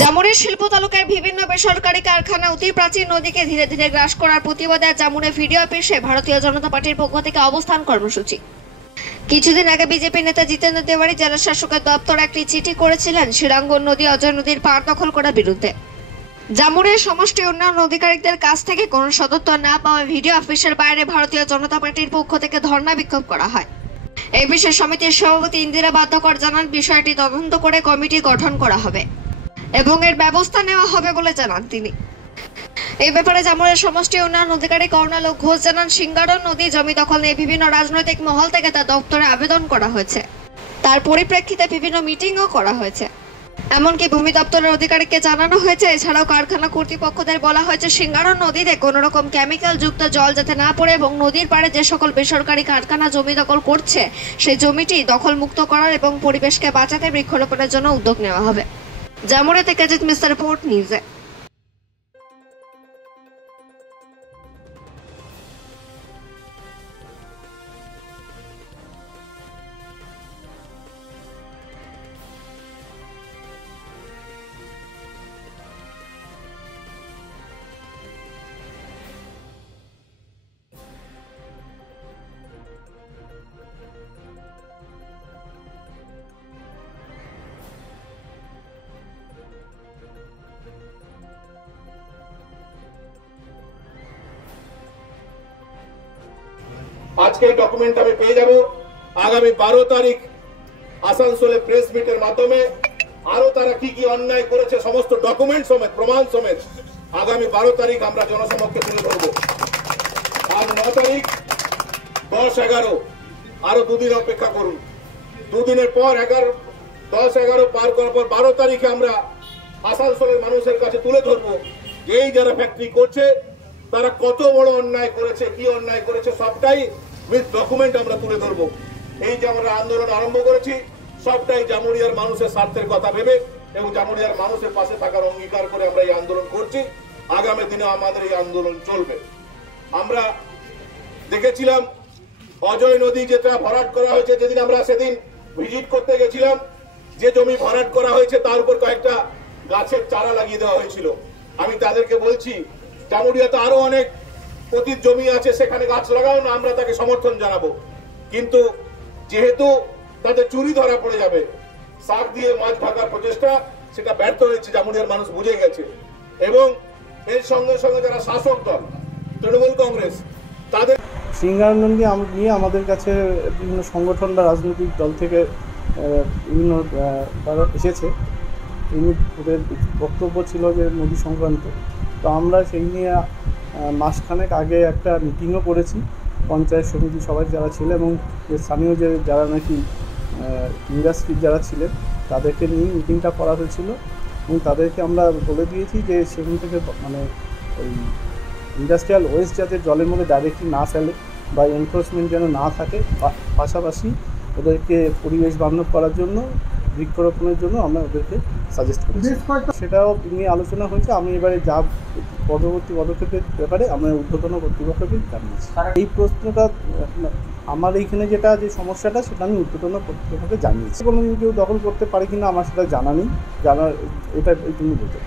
জামুরের শিল্প তালুকায় বিভিন্ন বেসরকারি কারখানা অতি প্রাচীন নদীকে ধীরে ধীরে গ্রাস করার প্রতিবাদে জামুরে ভিডিও অফিসে ভারতীয় জনতা পার্টির পক্ষ থেকে অবস্থান কর্মসূচি। কিছুদিন আগে বিজেপি নেতা জিতেন্দ্র তিওয়ারি জেলা শাসকের দপ্তরে একটি চিঠি করেছিলেন শিরাঙ্গন নদী অজয় নদীর পাড় দখল করার বিরুদ্ধে। জামুরের সমষ্টি উন্নয়ন অধিকারীদের কাছ থেকে কোনো সদুত্তর না পাওয়া ভিডিও অফিসের বাইরে ভারতীয় জনতা পার্টির পক্ষ থেকে ধর্ণা বিক্ষোভ করা হয়। এই বিশেষ সমিতির সভাপতি ইন্দিরা বাদ্যকর জানান, বিষয়টি তদন্ত করে কমিটি গঠন করা হবে এবং এর ব্যবস্থা নেওয়া হবে বলে জানান তিনি। এই ব্যাপারে জামুরের সমষ্টি উন্নয়ন অধিকারী কর্ণালোক ঘোষ জানান, সিঙ্গারন নদী জমি দখল নিয়ে বিভিন্ন রাজনৈতিক মহল থেকে তার দপ্তরে আবেদন করা হয়েছে। তার পরিপ্রেক্ষিতে বিভিন্ন মিটিংও করা হয়েছে। এমনকি ভূমি দপ্তরের অধিকারীকে জানানো হয়েছে। এছাড়াও কারখানা কর্তৃপক্ষদের বলা হয়েছে সিঙ্গারন নদীতে কোনো রকম কেমিক্যাল যুক্ত জল যাতে না পড়ে এবং নদীর পাড়ে যে সকল বেসরকারি কারখানা জমি দখল করছে সেই জমিটি দখল মুক্ত করার এবং পরিবেশকে বাঁচাতে বৃক্ষরোপণের জন্য উদ্যোগ নেওয়া হবে। জামুরে থেকে জিত মিস্টার রিপোর্ট নিউজে। আজকে এই ডকুমেন্ট আমি পেয়ে যাব। আগামী 12 তারিখ আসানসোলে প্রেস মিটের মাধ্যমে আরো তারা কি কি অন্যায় করেছে সমস্ত ডকুমেন্ট সমেত প্রমাণ সমেত আগামী 12 তারিখ আমরা জনসমক্ষে তুলে ধরবো। আজ 9 তারিখ 10-11 আরো দুদিন অপেক্ষা করুন। দুদিনের পর 10-11 পার করার পর 12 তারিখে আমরা আসানসোলের মানুষের কাছে তুলে ধরবো যে এই যারা ফ্যাক্টরি করছে তারা কত বড় অন্যায় করেছে, কি অন্যায় করেছে সবটাই উইথ ডকুমেন্ট আমরা তুলে ধরবো। এই যে আমরা আন্দোলন আরম্ভ করেছি সবটাই জামুরিয়ার মানুষের স্বার্থের কথা ভেবে এবং জামুরিয়ার মানুষের পাশে থাকার অঙ্গীকার করে আমরা এই আন্দোলন করছি। আগামী দিনে আমাদের এই আন্দোলন চলবে। আমরা দেখেছিলাম অজয় নদী যেটা ভরাট করা হয়েছে, যেদিন আমরা সেদিন ভিজিট করতে গেছিলাম, যে জমি ভরাট করা হয়েছে তার উপর কয়েকটা গাছের চারা লাগিয়ে দেওয়া হয়েছিল। আমি তাদেরকে বলছি জামুরিয়াতে আরো অনেক পতিত জমি আছে, সেখানে গাছ লাগাও না, আমরা তাকে সমর্থন জানাবো। কিন্তু যেহেতু তাদের চুরি ধরা পড়ে যাবে, শাক দিয়ে মাছ ঢাকার প্রচেষ্টা সেটা ব্যর্থ হয়েছে, জামুরিয়ার মানুষ বুঝে গেছে। এবং এর সঙ্গে সঙ্গে যারা শাসক দল তৃণমূল কংগ্রেস তাদের সিঙ্গারন নিয়ে আমাদের কাছে বিভিন্ন সংগঠন বা রাজনৈতিক দল থেকে বিভিন্ন এসেছে। ওদের বক্তব্য ছিল যে নদী সংক্রান্ত। তো আমরা সেই নিয়ে মাসখানেক আগে একটা মিটিংও করেছি পঞ্চায়েত সমিতি সবাই যারা ছিল এবং স্থানীয় যারা নাকি ইন্ডাস্ট্রির যারা ছিলেন তাদেরকে নিয়ে মিটিংটা করা হয়েছিল এবং তাদেরকে আমরা বলে দিয়েছি যে সেখান থেকে মানে ওই ইন্ডাস্ট্রিয়াল ওয়েস্ট যাতে জলের মধ্যে ডাইরেক্টলি না ফেলে বা এনফোর্সমেন্ট যেন না থাকে, পাশাপাশি ওদেরকে পরিবেশ বান্ধব করার জন্য বৃক্ষরোপণের জন্য আমরা ওদেরকে সাজেস্ট করেছি। সেটাও নিয়ে আলোচনা হয়েছে। আমি এবারে যা পরবর্তী পদক্ষেপের ব্যাপারে আমরা ঊর্ধ্বতন কর্তৃপক্ষকে জানিয়েছি। এই প্রশ্নটা আমার এইখানে যে সমস্যাটা সেটা আমি ঊর্ধ্বতন কর্তৃপক্ষকে জানিয়েছি। কোনো কেউ দখল করতে পারে কিনা আমার সেটা জানা নেই, এটা এইটুকু বলতে।